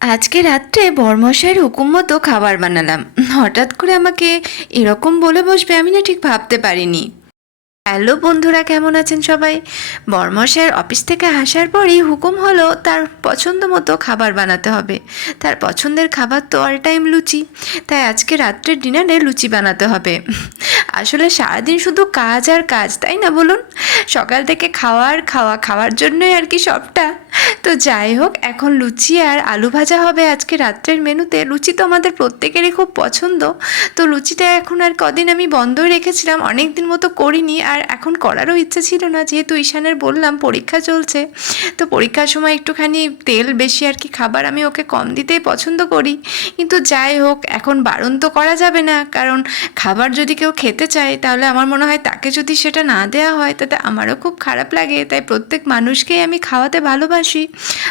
আজকে রাত্রে বরমশাইয়ের হুকুম মতো খাবার বানালাম। হঠাৎ করে আমাকে এরকম বলে বসবে আমি না ঠিক ভাবতে পারিনি। হ্যালো বন্ধুরা, কেমন আছেন সবাই? বরমশাইয়ের অফিস থেকে আসার পরই হুকুম হলো তার পছন্দ মতো খাবার বানাতে হবে। তার পছন্দের খাবার তো অল টাইম লুচি। তাই আজকে রাত্রের ডিনারে লুচি বানাতে হবে। আসলে সারাদিন শুধু কাজ আর কাজ, তাই না বলুন? সকাল থেকে খাওয়ার খাওয়া, খাওয়ার জন্যই আর কি সবটা। তো যাই হোক, এখন লুচি আর আলু ভাজা হবে আজকে রাত্রের মেনুতে। লুচি তো আমাদের প্রত্যেকেরই খুব পছন্দ। তো লুচিটা এখন আর কদিন আমি বন্ধই রেখেছিলাম অনেক দিন মতো করিনি আর এখন করারও ইচ্ছে ছিল না, যেহেতু ঈশানের বললাম পরীক্ষা চলছে। তো পরীক্ষার সময় একটুখানি তেল বেশি আর কি খাবার আমি ওকে কম দিতেই পছন্দ করি। কিন্তু যাই হোক, এখন বারণ তো করা যাবে না, কারণ খাবার যদি কেউ খেতে চায়, তাহলে আমার মনে হয় তাকে যদি সেটা না দেওয়া হয়, তাতে আমারও খুব খারাপ লাগে। তাই প্রত্যেক মানুষকেই আমি খাওয়াতে ভালোবাসি।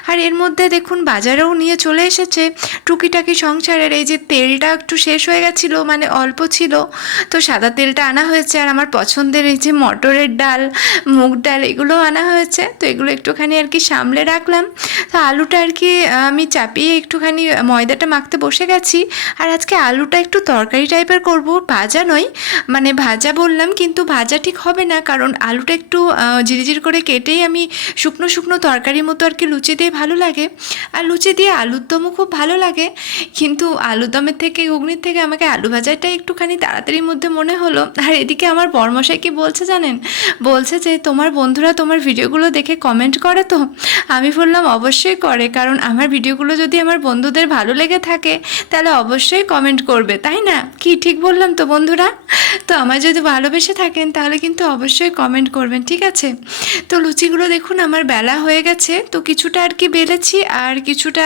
আর এর মধ্যে দেখুন, বাজারেও নিয়ে চলে এসেছে। টুকিটাকি সংসারের এই যে তেলটা একটু শেষ হয়ে গেছিল মানে অল্প ছিল, তো সাদা তেলটা আনা হয়েছে। আর আমার পছন্দের এই যে মটরের ডাল, মুগ ডাল, এগুলো আনা হয়েছে। তো এগুলো একটুখানি আর কি সামলে রাখলাম। তো আলুটা আর কি, আমি চাপিয়ে একটুখানি ময়দাটা মাখতে বসে গেছি। আর আজকে আলুটা একটু তরকারি টাইপের করব, ভাজা নয় মানে ভাজা বললাম, কিন্তু ভাজা ঠিক হবে না। কারণ আলুটা একটু ঝিরিঝির করে কেটেই আমি শুকনো শুকনো তরকারির মতো আর কি লুচি দিয়ে ভালো লাগে। আর লুচি দিয়ে আলুর দমও খুব ভালো লাগে। কিন্তু আলুর দমের থেকে, ঘুগনির থেকে আমাকে আলু ভাজাটা একটুখানি তাড়াতাড়ির মধ্যে মনে হলো। আর এদিকে আমার বর্মশাই কি বলছে জানেন? বলছে যে, তোমার বন্ধুরা তোমার ভিডিওগুলো দেখে কমেন্ট করে তো? আমি বললাম, অবশ্যই করে। কারণ আমার ভিডিওগুলো যদি আমার বন্ধুদের ভালো লেগে থাকে, তাহলে অবশ্যই কমেন্ট করবে। তাই না? কি ঠিক বললাম তো বন্ধুরা? তো আমার যদি ভালোবেসে থাকেন, তাহলে কিন্তু অবশ্যই কমেন্ট করবেন। ঠিক আছে? তো লুচিগুলো দেখুন, আমার বেলা হয়ে গেছে। তো কিছুটা আর কি বেলেছি আর কিছুটা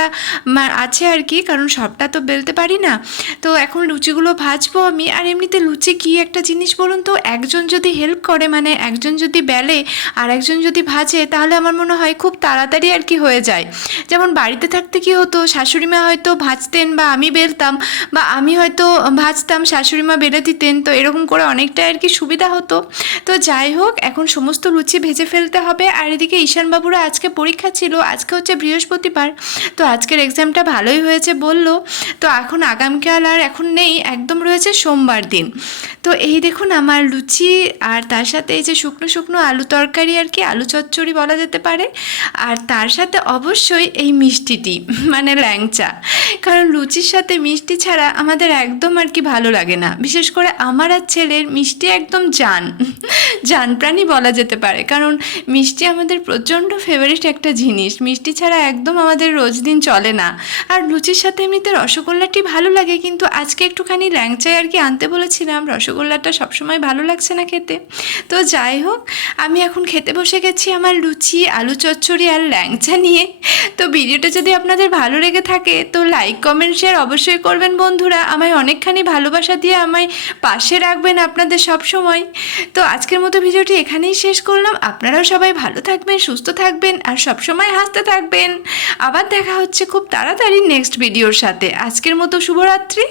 আছে আর কি, কারণ সবটা তো বেলতে পারি না। তো এখন লুচিগুলো ভাজবো আমি, আর এমনিতে লুচি কি একটা জিনিস বলুন তো, একজন যদি হেল্প করে মানে একজন যদি বেলে, আর একজন যদি ভাজে, তাহলে আমার মনে হয় খুব তাড়াতাড়ি আর কি হয়ে যায়। যেমন বাড়িতে থাকতে কি হতো, শাশুড়ি মা হয়তো ভাজতেন বা আমি বেলতাম, বা আমি হয়তো ভাজতাম, শাশুড়ি মা বেলে দিতেন, তো এরকম করে অনেকটা আর কি সুবিধা হতো। তো যাই হোক, এখন সমস্ত লুচি ভেজে ফেলতে হবে, আর এদিকে ঈশানবাবুরা আজকে পরীক্ষা ছিল, আজকে হচ্ছে বৃহস্পতিবার। তো আজকের এক্সামটা ভালোই হয়েছে বলল। তো এখন আগামীকাল আর এখন নেই, একদম রয়েছে সোমবার দিন। তো এই দেখুন আমার লুচি আর তার সাথে এই যে শুকনো শুকনো আলু তরকারি আর কি, আলু চচ্চড়ি বলা যেতে পারে। আর তার সাথে অবশ্যই এই মিষ্টিটি মানে ল্যাংচা। কারণ লুচির সাথে মিষ্টি ছাড়া আমাদের একদম আর কি ভালো লাগে না। বিশেষ করে আমার আর ছেলের মিষ্টি একদম জান জান প্রাণী বলা যেতে পারে। কারণ মিষ্টি আমাদের প্রচণ্ড ফেভারিট একটা জিনিস। মিষ্টি ছাড়া একদম আমাদের রোজ দিন চলে না। আর লুচির সাথে এমনিতে রসগোল্লাটি ভালো লাগে, কিন্তু আজকে একটুখানি ল্যাংচায় আর কি আনতে বলেছিলাম, রসগোল্লাটা সবসময় ভালো লাগছে না খেতে। তো যাই হোক, আমি এখন খেতে বসে গেছি আমার লুচি, আলু চচ্চড়ি আর ল্যাংচা নিয়ে। তো ভিডিওটা যদি আপনাদের ভালো লেগে থাকে, তো লাইক, কমেন্ট, শেয়ার অবশ্যই করবেন বন্ধুরা। আমায় অনেকখানি ভালোবাসা দিয়ে আমায় পাশে রাখবেন আপনাদের সব সময় তো আজকের মতো ভিডিওটি এখানেই শেষ করলাম। আপনারাও সবাই ভালো থাকবেন, সুস্থ থাকবেন, আর সব সময় হাসতে থাকবেন। আবার দেখা হচ্ছে খুব তাড়াতাড়ি নেক্সট ভিডিওর সাথে। আজকের মতো শুভরাত্রি।